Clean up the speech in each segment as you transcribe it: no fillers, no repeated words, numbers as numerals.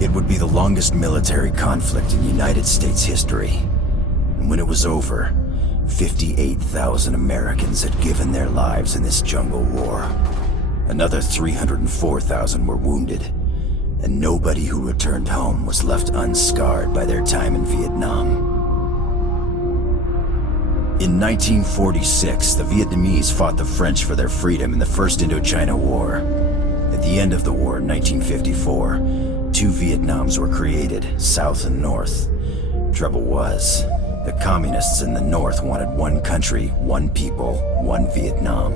It would be the longest military conflict in United States history. And when it was over, 58,000 Americans had given their lives in this jungle war. Another 304,000 were wounded, and nobody who returned home was left unscarred by their time in Vietnam. In 1946, the Vietnamese fought the French for their freedom in the First Indochina War. At the end of the war in 1954, two Vietnams were created, South and North. Trouble was, the communists in the North wanted one country, one people, one Vietnam.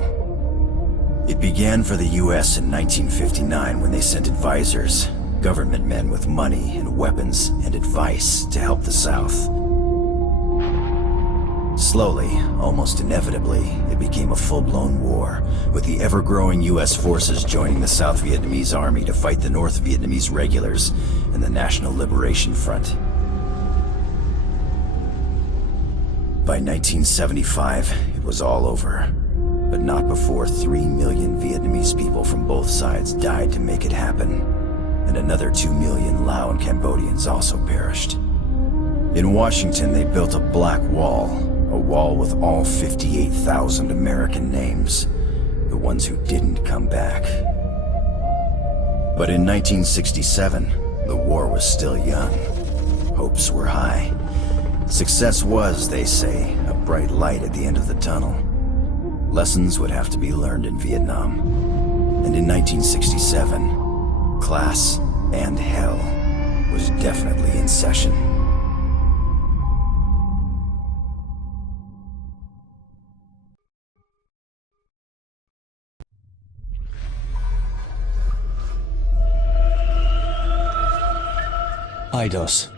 It began for the US in 1959 when they sent advisors, government men with money and weapons and advice to help the South. Slowly, almost inevitably, it became a full-blown war, with the ever-growing US forces joining the South Vietnamese army to fight the North Vietnamese regulars and the National Liberation Front. By 1975, it was all over, but not before 3 million Vietnamese people from both sides died to make it happen, and another 2 million Lao and Cambodians also perished. In Washington, they built a black wall, a wall with all 58,000 American names, the ones who didn't come back. But in 1967, the war was still young. Hopes were high. Success was, they say, a bright light at the end of the tunnel. Lessons would have to be learned in Vietnam. And in 1967, class and hell was definitely in session. Eidos.